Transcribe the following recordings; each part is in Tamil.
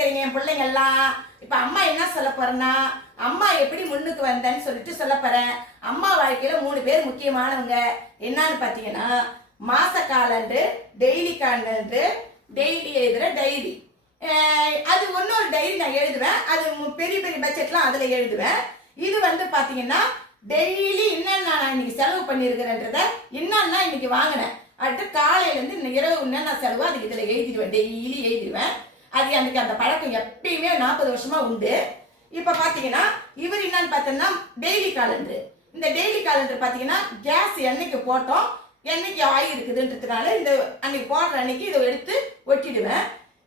இருக்கிறீங்க என் பிள்ளைங்க எல்லாம்? இப்ப அம்மா என்ன சொல்ல போறேன்னா, அம்மா எப்படி முன்னுக்கு வந்தேன்னு சொல்லிட்டு சொல்ல போறேன். அம்மா வாழ்க்கையில 3 பேர் முக்கியமானவங்க. என்னன்னு பாத்தீங்கன்னா, மாச காலண்டர், டெய்லி காலண்டர், டெய்லி எழுதுற டைரி. அது ஒன்னொரு டைரி நான் எழுதுவேன். அது பெரிய பெரிய பட்ஜெட்லாம் அதுல எழுதுவேன். இது வந்து பாத்தீங்கன்னா டெய்லி என்னென்ன நான் இன்னைக்கு செலவு பண்ணிருக்கிறேன்றத என்னன்னா இன்னைக்கு வாங்கினேன். அடுத்து காலையில இருந்து இரவு என்னென்ன செலவு அது இதுல எழுதிடுவேன். டெய்லி எழுதிடுவேன். அது எனக்கு அந்த பழக்கம் எப்பயுமே 40 வருஷமா உண்டு. இப்ப பாத்தீங்கன்னா இவர் என்னன்னு பார்த்தோம்னா டெய்லி காலண்டர். இந்த டெய்லி காலண்டர் பாத்தீங்கன்னா கேஸ் என்னைக்கு போட்டோம், என்னைக்கு ஆயில் இருக்குதுன்றதுனால இந்த அன்னைக்கு போடுற அன்னைக்கு இதை எடுத்து ஒட்டிடுவேன்.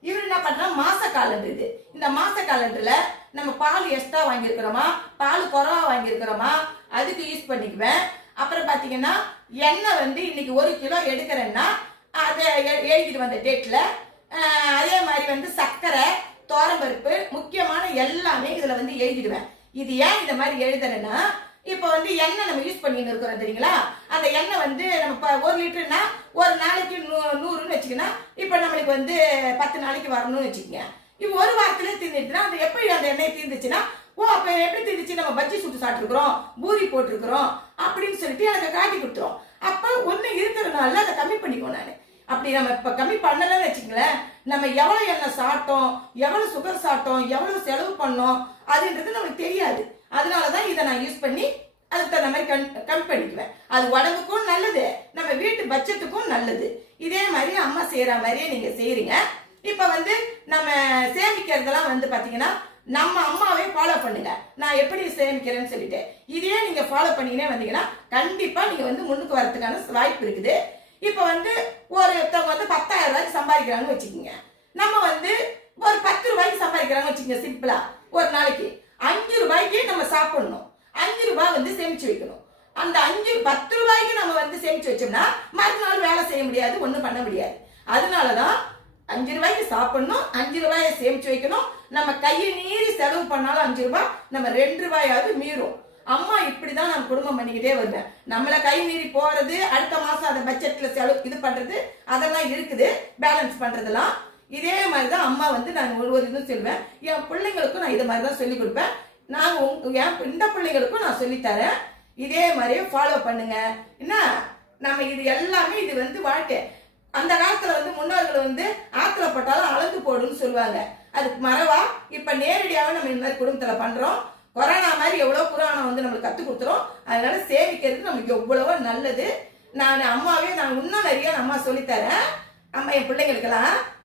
இவர் என்ன பண்றா மாச காலண்டர். இது இந்த மாச காலண்டர்ல நம்ம பால் எக்ஸ்ட்ரா வாங்கியிருக்கிறோமா, பால் குறவா வாங்கியிருக்கிறோமா, அதுக்கு யூஸ் பண்ணிக்குவேன். அப்புறம் பாத்தீங்கன்னா எண்ணெய் வந்து இன்னைக்கு 1 கிலோ எடுக்கிறேன்னா அதை எழுதிட்டு வந்த டேட்ல. அதே மாதிரி வந்து சர்க்கரை, தோரம்பருப்பு, முக்கியமான எல்லாமே இதுல வந்து எழுதிடுவேன். இது ஏன் இந்த மாதிரி எழுதுறேன்னா, இப்ப வந்து எண்ணெய் நம்ம யூஸ் பண்ணிட்டு இருக்கிறோம் தெரியுங்களா, அந்த எண்ணெய் வந்து நம்ம 1 லிட்டர்னா ஒரு நாளைக்கு 100ன்னு வச்சுக்கணும். இப்ப நம்மளுக்கு வந்து 10 நாளைக்கு வரணும்னு வச்சுக்கோங்க. இப்ப ஒரு வாரத்துல தீர்ந்துச்சுன்னா அந்த எப்படி அந்த எண்ணெய் தீர்ந்துச்சுன்னா, ஓ அப்ப எப்படி தீர்ந்துச்சு, நம்ம பஜ்ஜி சுட்டு சாப்பிட்டுருக்கிறோம், பூரி போட்டிருக்கிறோம் அப்படின்னு சொல்லிட்டு எனக்கு காட்டி கொடுத்துரும். அப்ப ஒண்ணு இருக்கிறதுனால அதை கம்மி பண்ணிக்குவோம். நான் அப்படி நம்ம இப்ப கம்மி பண்ணலன்னு வச்சுங்களேன், நம்ம எவ்வளவு எண்ணெய் சாப்பிட்டோம், எவ்வளவு சுகர் சாப்பிட்டோம், எவ்வளவு செலவு பண்ணோம் அதுன்றது நமக்கு தெரியாது. அதனாலதான் இதை நான் யூஸ் பண்ணி அதுக்கு தகுந்த மாதிரி கம்மி பண்ணிக்குவேன். அது உடம்புக்கும் நல்லது, நம்ம வீட்டு பட்ஜெட்டுக்கும் நல்லது. இதே மாதிரி அம்மா செய்யற மாதிரியே நீங்க செய்யறீங்க. இப்ப வந்து நம்ம சேமிக்கிறதெல்லாம் வந்து பாத்தீங்கன்னா நம்ம அம்மாவே ஃபாலோ பண்ணுங்க. நான் எப்படி சேமிக்கிறேன்னு சொல்லிட்டு இதே நீங்க ஃபாலோ பண்ணீங்கன்னே வந்தீங்கன்னா கண்டிப்பா நீங்க வந்து முன்னுக்கு வரதுக்கான வாய்ப்பு இருக்குது. இப்ப வந்து ஒருத்தவங்க வந்து 10,000 ரூபாய்க்கு சம்பாதிக்கிறாங்கன்னு வச்சுக்கோங்க. நம்ம வந்து ஒரு 10 ரூபாய்க்கு சம்பாதிக்கிறாங்கன்னு வச்சுக்கோங்க. சிம்பிளா ஒரு நாளைக்கு 5 ரூபாய்க்கு நம்ம சாப்பிடணும். 5 ரூபாய் வந்து சேமிச்சு வைக்கணும். அந்த 10 ரூபாய்க்கு நம்ம வந்து சேமிச்சு வச்சோம்னா மறுநாள் வேலை செய்ய முடியாது, ஒண்ணும் பண்ண முடியாது. அதனாலதான் 5 ரூபாய்க்கு சாப்பிடணும், 5 ரூபாயை சேமிச்சு வைக்கணும். நம்ம கையை மீறி செலவு பண்ணாலும் 5 ரூபாய், நம்ம 2 ரூபாயாவது மீறும். அம்மா இப்படிதான் நான் குடும்பம் பண்ணிக்கிட்டே வருவேன். நம்மள கை மீறி போறது, அடுத்த மாசம் அந்த பட்ஜெட்ல செலவு இது பண்றது அதெல்லாம் இருக்குது, பேலன்ஸ் பண்றதெல்லாம். இதே மாதிரிதான் அம்மா வந்து நான் ஒரு இதுவும் சொல்லுவேன். என் பிள்ளைங்களுக்கும் நான் இதை மாதிரிதான் சொல்லி கொடுப்பேன். நான் இந்த பிள்ளைங்களுக்கும் நான் சொல்லித்தரேன். இதே மாதிரியே ஃபாலோ பண்ணுங்க. என்ன நம்ம இது எல்லாமே இது வந்து வாழ்க்கை. அந்த காலத்துல வந்து முன்னோர்கள் வந்து ஆத்துல போட்டாலும் அளந்து போடுன்னு சொல்லுவாங்க. அதுக்கு மறவா இப்ப நேரடியாக நம்ம இந்த மாதிரி குடும்பத்துல பண்றோம். கொரோனா மாதிரி எவ்வளவு புராணம் வந்து நம்மளுக்கு கத்து கொடுத்துரும். அதனால சேமிக்கிறது நமக்கு எவ்வளவோ நல்லது. நான் இன்னும் நிறைய அம்மா சொல்லித்தரேன். அம்மா என் பிள்ளைங்களுக்கெல்லாம்